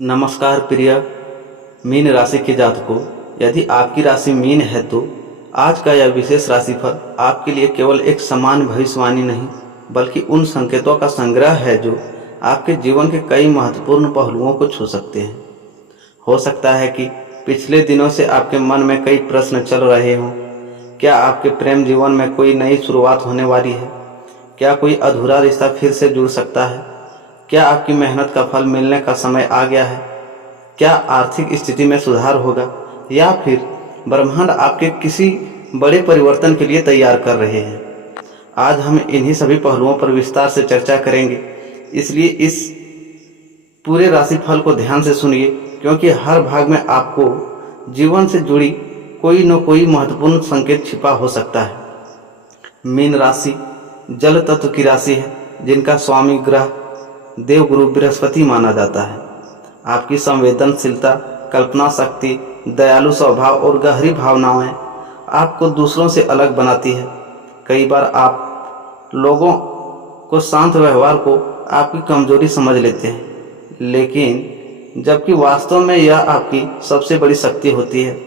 नमस्कार प्रिय मीन राशि के जातकों। यदि आपकी राशि मीन है तो आज का यह विशेष राशिफल आपके लिए केवल एक सामान्य भविष्यवाणी नहीं बल्कि उन संकेतों का संग्रह है जो आपके जीवन के कई महत्वपूर्ण पहलुओं को छू सकते हैं। हो सकता है कि पिछले दिनों से आपके मन में कई प्रश्न चल रहे हों। क्या आपके प्रेम जीवन में कोई नई शुरुआत होने वाली है? क्या कोई अधूरा रिश्ता फिर से जुड़ सकता है? क्या आपकी मेहनत का फल मिलने का समय आ गया है? क्या आर्थिक स्थिति में सुधार होगा या फिर ब्रह्मांड आपके किसी बड़े परिवर्तन के लिए तैयार कर रहे हैं? आज हम इन्हीं सभी पहलुओं पर विस्तार से चर्चा करेंगे, इसलिए इस पूरे राशिफल को ध्यान से सुनिए, क्योंकि हर भाग में आपको जीवन से जुड़ी कोई न कोई महत्वपूर्ण संकेत छिपा हो सकता है। मीन राशि जल तत्व की राशि है, जिनका स्वामी ग्रह देवगुरु बृहस्पति माना जाता है। आपकी संवेदनशीलता, कल्पना शक्ति, दयालु स्वभाव और गहरी भावनाएं आपको दूसरों से अलग बनाती है। कई बार आप लोगों को शांत व्यवहार को आपकी कमजोरी समझ लेते हैं, लेकिन जबकि वास्तव में यह आपकी सबसे बड़ी शक्ति होती है।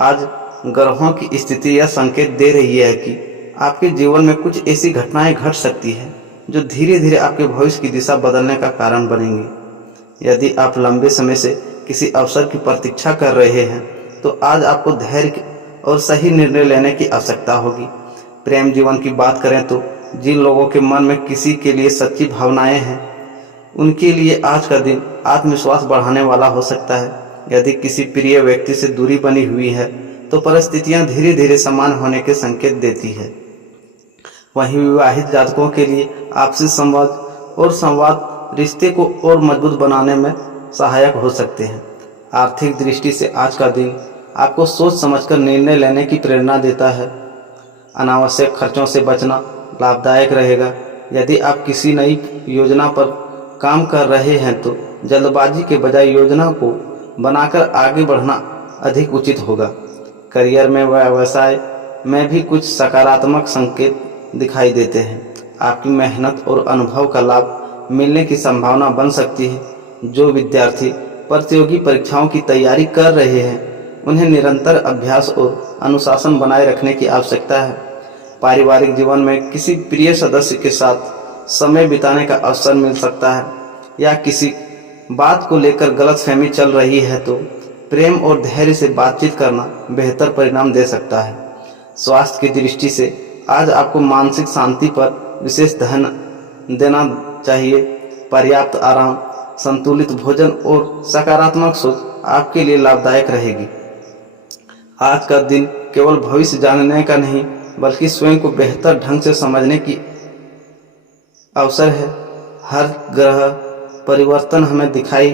आज ग्रहों की स्थिति यह संकेत दे रही है कि आपके जीवन में कुछ ऐसी घटनाएं घट सकती है जो धीरे धीरे आपके भविष्य की दिशा बदलने का कारण बनेंगी। यदि आप लंबे समय से किसी अवसर की प्रतीक्षा कर रहे हैं तो आज आपको धैर्य और सही निर्णय लेने की आवश्यकता होगी। प्रेम जीवन की बात करें तो जिन लोगों के मन में किसी के लिए सच्ची भावनाएं हैं, उनके लिए आज का दिन आत्मविश्वास बढ़ाने वाला हो सकता है। यदि किसी प्रिय व्यक्ति से दूरी बनी हुई है तो परिस्थितियां धीरे धीरे समान होने के संकेत देती है। वहीं विवाहित जातकों के लिए आपसी संवाद रिश्ते को और मजबूत बनाने में सहायक हो सकते हैं। आर्थिक दृष्टि से आज का दिन आपको सोच समझकर निर्णय लेने की प्रेरणा देता है। अनावश्यक खर्चों से बचना लाभदायक रहेगा। यदि आप किसी नई योजना पर काम कर रहे हैं तो जल्दबाजी के बजाय योजना को बनाकर आगे बढ़ना अधिक उचित होगा। करियर में व व्यवसाय में भी कुछ सकारात्मक संकेत दिखाई देते हैं। आपकी मेहनत और अनुभव का लाभ मिलने की संभावना बन सकती है। जो विद्यार्थी प्रतियोगी परीक्षाओं की तैयारी कर रहे हैं, उन्हें निरंतर अभ्यास और अनुशासन बनाए रखने की आवश्यकता है। पारिवारिक जीवन में किसी प्रिय सदस्य के साथ समय बिताने का अवसर मिल सकता है, या किसी बात को लेकर गलतफहमी चल रही है तो प्रेम और धैर्य से बातचीत करना बेहतर परिणाम दे सकता है। स्वास्थ्य की दृष्टि से आज आपको मानसिक शांति पर विशेष ध्यान देना चाहिए। पर्याप्त आराम, संतुलित भोजन और सकारात्मक सोच आपके लिए लाभदायक रहेगी। आज का दिन केवल भविष्य जानने का नहीं बल्कि स्वयं को बेहतर ढंग से समझने की अवसर है। हर ग्रह परिवर्तन हमें दिखाई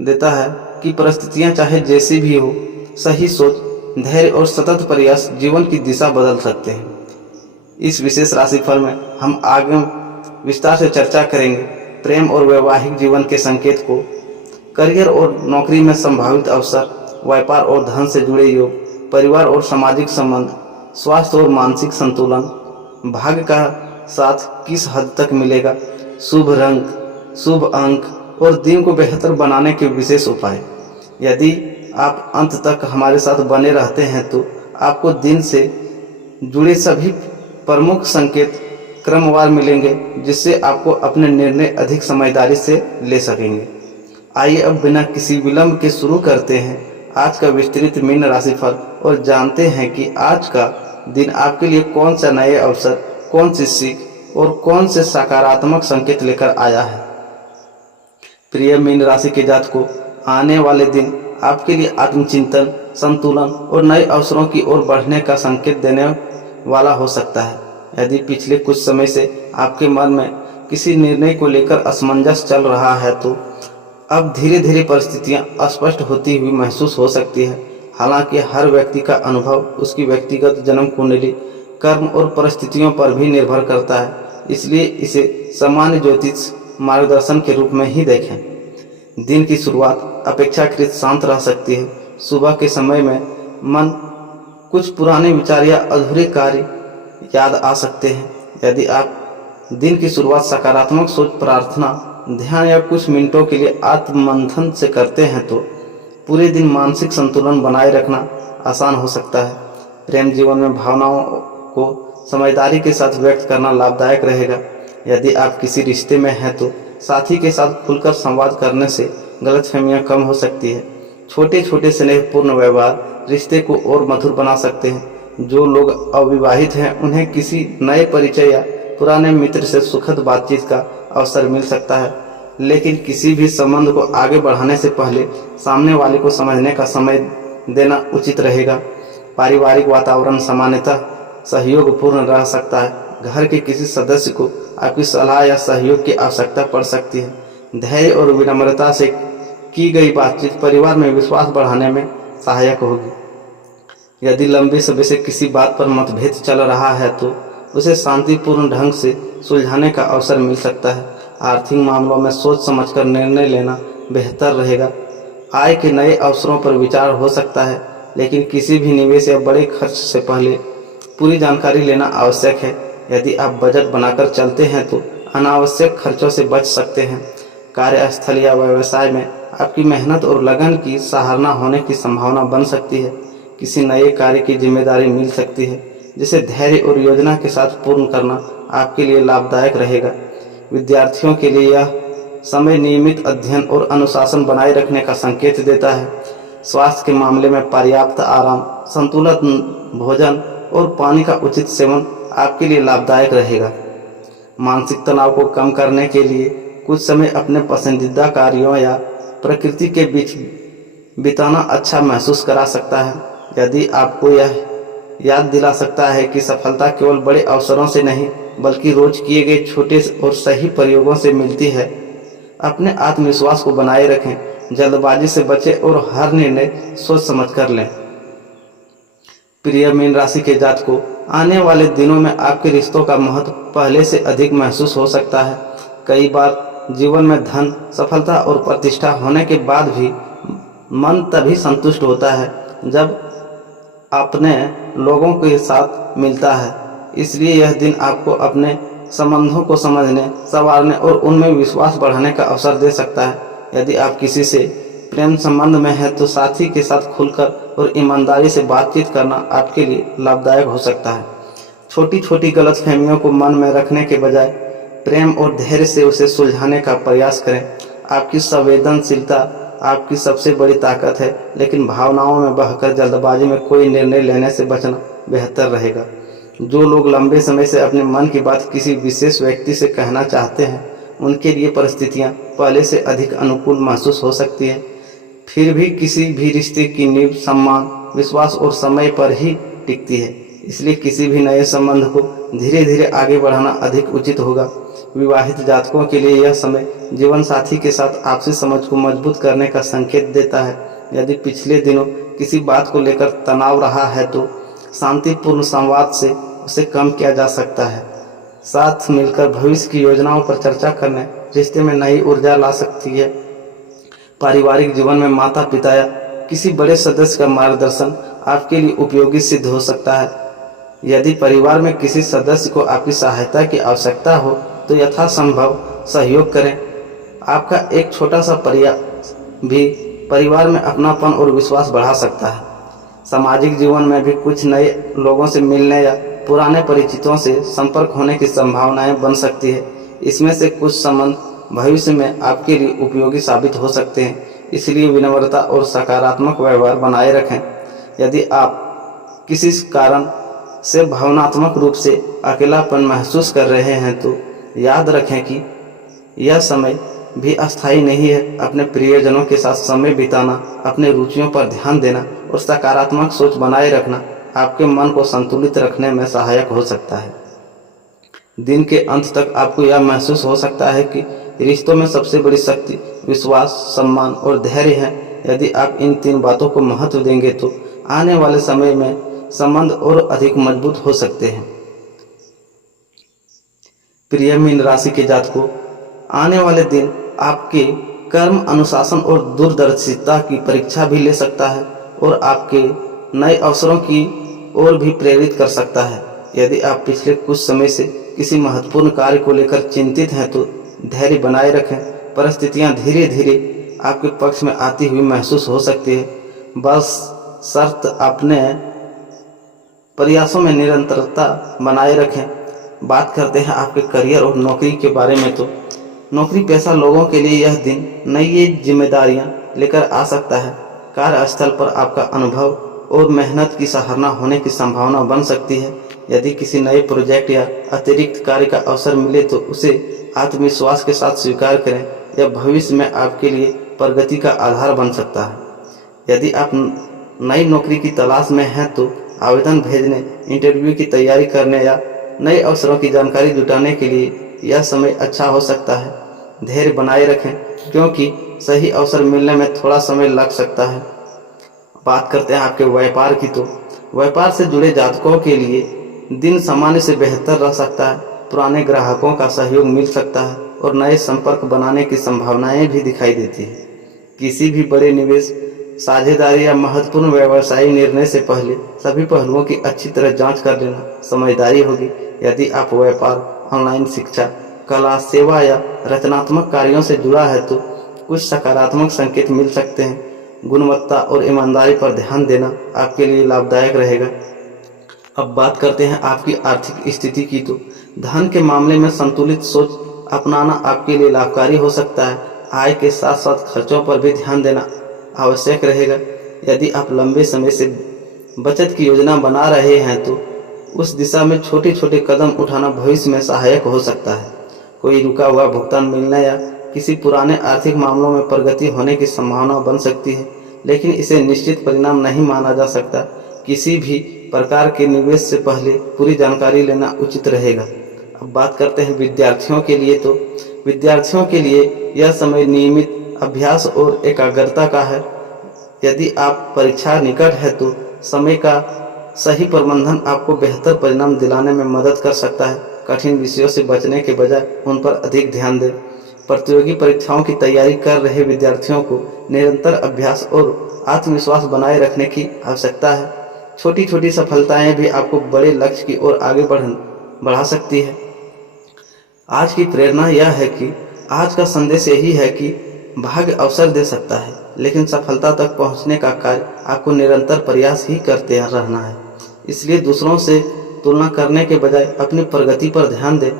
देता है कि परिस्थितियां चाहे जैसी भी हो, सही सोच, धैर्य और सतत प्रयास जीवन की दिशा बदल सकते हैं। इस विशेष राशिफल में हम आगे विस्तार से चर्चा करेंगे प्रेम और वैवाहिक जीवन के संकेत को, करियर और नौकरी में संभावित अवसर, व्यापार और धन से जुड़े योग, परिवार और सामाजिक संबंध, स्वास्थ्य और मानसिक संतुलन, भाग्य का साथ किस हद तक मिलेगा, शुभ रंग, शुभ अंक और दिन को बेहतर बनाने के विशेष उपाय। यदि आप अंत तक हमारे साथ बने रहते हैं तो आपको दिन से जुड़े सभी प्रमुख संकेत क्रमवार मिलेंगे, जिससे आपको अपने निर्णय अधिक समझदारी से ले सकेंगे। आइए अब बिना किसी विलंब के शुरू करते हैं आज का विस्तृत मीन राशिफल और जानते हैं कि आज का दिन आपके लिए कौन सा नए अवसर, कौन सी सीख और कौन से सकारात्मक संकेत लेकर आया है। प्रिय मीन राशि के जातकों, आने वाले दिन आपके लिए आत्मचिंतन, संतुलन और नए अवसरों की ओर बढ़ने का संकेत देने वाला हो सकता है। यदि पिछले कुछ समय से आपके मन में किसी निर्णय को लेकर असमंजस चल रहा है तो अब धीरे धीरे परिस्थितियां स्पष्ट होती हुई महसूस हो सकती है। हालांकि हर व्यक्ति का अनुभव उसकी व्यक्तिगत जन्म कुंडली, कर्म और परिस्थितियों पर भी निर्भर करता है, इसलिए इसे सामान्य ज्योतिष मार्गदर्शन के रूप में ही देखें। दिन की शुरुआत अपेक्षाकृत शांत रह सकती है। सुबह के समय में मन कुछ पुराने विचार या अधूरे कार्य याद आ सकते हैं। यदि आप दिन की शुरुआत सकारात्मक सोच, प्रार्थना ध्यान या कुछ मिनटों के लिए आत्ममंथन से करते हैं तो पूरे दिन मानसिक संतुलन बनाए रखना आसान हो सकता है। प्रेम जीवन में भावनाओं को समझदारी के साथ व्यक्त करना लाभदायक रहेगा। यदि आप किसी रिश्ते में हैं तो साथी के साथ खुलकर संवाद करने से गलतफहमियां कम हो सकती है। छोटे छोटे स्नेहपूर्ण व्यवहार रिश्ते को और मधुर बना सकते हैं। जो लोग अविवाहित हैं उन्हें किसी नए परिचय या पुराने मित्र से सुखद बातचीत का अवसर मिल सकता है, लेकिन किसी भी संबंध को आगे बढ़ाने से पहले सामने वाले को समझने का समय देना उचित रहेगा। पारिवारिक वातावरण सामान्यतः सहयोगपूर्ण रह सकता है। घर के किसी सदस्य को आपकी सलाह या सहयोग की आवश्यकता पड़ सकती है। धैर्य और विनम्रता से की गई बातचीत परिवार में विश्वास बढ़ाने में सहायक होगी। यदि लंबे समय से किसी बात पर मतभेद चल रहा है तो उसे शांतिपूर्ण ढंग से सुलझाने का अवसर मिल सकता है। आर्थिक मामलों में सोच समझकर निर्णय लेना बेहतर रहेगा। आय के नए अवसरों पर विचार हो सकता है, लेकिन किसी भी निवेश या बड़े खर्च से पहले पूरी जानकारी लेना आवश्यक है। यदि आप बजट बनाकर चलते हैं तो अनावश्यक खर्चों से बच सकते हैं। कार्यस्थल या व्यवसाय में आपकी मेहनत और लगन की सराहना होने की संभावना बन सकती है। किसी नए कार्य की जिम्मेदारी मिल सकती है जिसे धैर्य और योजना के साथ पूर्ण करना आपके लिए लाभदायक रहेगा। विद्यार्थियों के लिए यह समय नियमित अध्ययन और अनुशासन बनाए रखने का संकेत देता है। स्वास्थ्य के मामले में पर्याप्त आराम, संतुलित भोजन और पानी का उचित सेवन आपके लिए लाभदायक रहेगा। मानसिक तनाव को कम करने के लिए कुछ समय अपने पसंदीदा कार्यों या प्रकृति के बीच बिताना अच्छा महसूस करा सकता है। यदि आपको यह याद दिला सकता है कि सफलता केवल बड़े अवसरों से नहीं बल्कि रोज किए गए छोटे और सही प्रयोगों से मिलती है। अपने आत्मविश्वास को बनाए रखें, जल्दबाजी से बचें और हर निर्णय सोच समझ कर लें। प्रिय मीन राशि के जातकों, आने वाले दिनों में आपके रिश्तों का महत्व पहले से अधिक महसूस हो सकता है। कई बार जीवन में धन, सफलता और प्रतिष्ठा होने के बाद भी मन तभी संतुष्ट होता है जब अपने लोगों के साथ मिलता है। इसलिए यह दिन आपको अपने संबंधों को समझने, संवारने और उनमें विश्वास बढ़ाने का अवसर दे सकता है। यदि आप किसी से प्रेम संबंध में हैं तो साथी के साथ खुलकर और ईमानदारी से बातचीत करना आपके लिए लाभदायक हो सकता है। छोटी छोटी गलतफहमियों को मन में रखने के बजाय प्रेम और धैर्य से उसे सुलझाने का प्रयास करें। आपकी संवेदनशीलता आपकी सबसे बड़ी ताकत है, लेकिन भावनाओं में बहकर जल्दबाजी में कोई निर्णय लेने से बचना बेहतर रहेगा। जो लोग लंबे समय से अपने मन की बात किसी विशेष व्यक्ति से कहना चाहते हैं, उनके लिए परिस्थितियां पहले से अधिक अनुकूल महसूस हो सकती है। फिर भी किसी भी रिश्ते की नींव सम्मान, विश्वास और समय पर ही टिकती है। इसलिए किसी भी नए संबंध को धीरे धीरे आगे बढ़ाना अधिक उचित होगा। विवाहित जातकों के लिए यह समय जीवन साथी के साथ आपसी समझ को मजबूत करने का संकेत देता है। यदि पिछले दिनों किसी बात को लेकर तनाव रहा है तो शांतिपूर्ण संवाद से उसे कम किया जा सकता है। साथ मिलकर भविष्य की योजनाओं पर चर्चा करने रिश्ते में नई ऊर्जा ला सकती है। पारिवारिक जीवन में माता पिता या किसी बड़े सदस्य का मार्गदर्शन आपके लिए उपयोगी सिद्ध हो सकता है। यदि परिवार में किसी सदस्य को आपकी सहायता की आवश्यकता हो तो यथासंभव सहयोग करें। आपका एक छोटा सा प्रयास भी परिवार में अपनापन और विश्वास बढ़ा सकता है। सामाजिक जीवन में भी कुछ नए लोगों से मिलने या पुराने परिचितों से संपर्क होने की संभावनाएं बन सकती है। इसमें से कुछ संबंध भविष्य में आपके लिए उपयोगी साबित हो सकते हैं। इसलिए विनम्रता और सकारात्मक व्यवहार बनाए रखें। यदि आप किसी कारण से भावनात्मक रूप से अकेलापन महसूस कर रहे हैं तो याद रखें कि यह समय भी अस्थायी नहीं है। अपने प्रियजनों के साथ समय बिताना, अपने रुचियों पर ध्यान देना और सकारात्मक सोच बनाए रखना आपके मन को संतुलित रखने में सहायक हो सकता है। दिन के अंत तक आपको यह महसूस हो सकता है कि रिश्तों में सबसे बड़ी शक्ति विश्वास, सम्मान और धैर्य है। यदि आप इन 3 बातों को महत्व देंगे तो आने वाले समय में संबंध और अधिक मजबूत हो सकते हैं। प्रिय मीन राशि के जातकों, आने वाले दिन आपके कर्म, अनुशासन और दूरदर्शिता की परीक्षा भी ले सकता है और आपके नए अवसरों की ओर भी प्रेरित कर सकता है। यदि आप पिछले कुछ समय से किसी महत्वपूर्ण कार्य को लेकर चिंतित हैं तो धैर्य बनाए रखें। परिस्थितियां धीरे धीरे आपके पक्ष में आती हुई महसूस हो सकती है। बस शर्त अपने प्रयासों में निरंतरता बनाए रखें। बात करते हैं आपके करियर और नौकरी के बारे में। तो नौकरी पेशा लोगों के लिए यह दिन नई जिम्मेदारियां लेकर आ सकता है। कार्यस्थल पर आपका अनुभव और मेहनत की सराहना होने की संभावना बन सकती है। यदि किसी नए प्रोजेक्ट या अतिरिक्त कार्य का अवसर मिले तो उसे आत्मविश्वास के साथ स्वीकार करें। यह भविष्य में आपके लिए प्रगति का आधार बन सकता है। यदि आप नई नौकरी की तलाश में हैं तो आवेदन भेजने, इंटरव्यू की तैयारी करने या नए अवसरों की जानकारी जुटाने के लिए यह समय अच्छा हो सकता है। धैर्य बनाए रखें क्योंकि सही अवसर मिलने में थोड़ा समय लग सकता है। बात करते हैं आपके व्यापार की। तो व्यापार से जुड़े जातकों के लिए दिन सामान्य से बेहतर रह सकता है। पुराने ग्राहकों का सहयोग मिल सकता है और नए संपर्क बनाने की संभावनाएं भी दिखाई देती है। किसी भी बड़े निवेश, साझेदारी या महत्वपूर्ण व्यवसायिक निर्णय से पहले सभी पहलुओं की अच्छी तरह जांच कर लेना समझदारी होगी। यदि आप व्यापार, ऑनलाइन शिक्षा, कला, सेवा या रचनात्मक कार्यों से जुड़ा है तो कुछ सकारात्मक संकेत मिल सकते हैं। गुणवत्ता और ईमानदारी पर ध्यान देना आपके लिए लाभदायक रहेगा। अब बात करते हैं आपकी आर्थिक स्थिति की। तो धन के मामले में संतुलित सोच अपनाना आपके लिए लाभकारी हो सकता है। आय के साथ साथ खर्चों पर भी ध्यान देना आवश्यक रहेगा। यदि आप लंबे समय से बचत की योजना बना रहे हैं तो उस दिशा में छोटे छोटे कदम उठाना भविष्य में सहायक हो सकता है। कोई रुका हुआ भुगतान मिलने या किसी पुराने आर्थिक मामलों में प्रगति होने की संभावना बन सकती है, लेकिन इसे निश्चित परिणाम नहीं माना जा सकता। किसी भी प्रकार के निवेश से पहले पूरी जानकारी लेना उचित रहेगा। अब बात करते हैं विद्यार्थियों के लिए। तो विद्यार्थियों के लिए यह समय नियमित अभ्यास और एकाग्रता का है। यदि आप परीक्षा निकट है तो समय का सही प्रबंधन आपको बेहतर परिणाम दिलाने में मदद कर सकता है। कठिन विषयों से बचने के बजाय उन पर अधिक ध्यान दें। प्रतियोगी परीक्षाओं की तैयारी कर रहे विद्यार्थियों को निरंतर अभ्यास और आत्मविश्वास बनाए रखने की आवश्यकता है। छोटी छोटी सफलताएं भी आपको बड़े लक्ष्य की ओर आगे बढ़ा सकती है। आज की प्रेरणा यह है कि आज का संदेश यही है कि भाग्य अवसर दे सकता है, लेकिन सफलता तक पहुंचने का कार्य आपको निरंतर प्रयास ही करते रहना है। इसलिए दूसरों से तुलना करने के बजाय अपनी प्रगति पर ध्यान दें।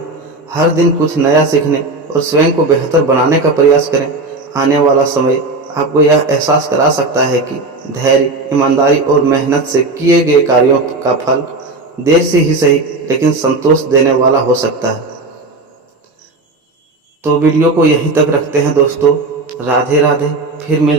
हर दिन कुछ नया सीखने और स्वयं को बेहतर बनाने का प्रयास करें। आने वाला समय आपको यह एहसास करा सकता है कि धैर्य, ईमानदारी और मेहनत से किए गए कार्यों का फल देर से ही सही लेकिन संतोष देने वाला हो सकता है। तो वीडियो को यहीं तक रखते हैं दोस्तों। राधे राधे। फिर मिलते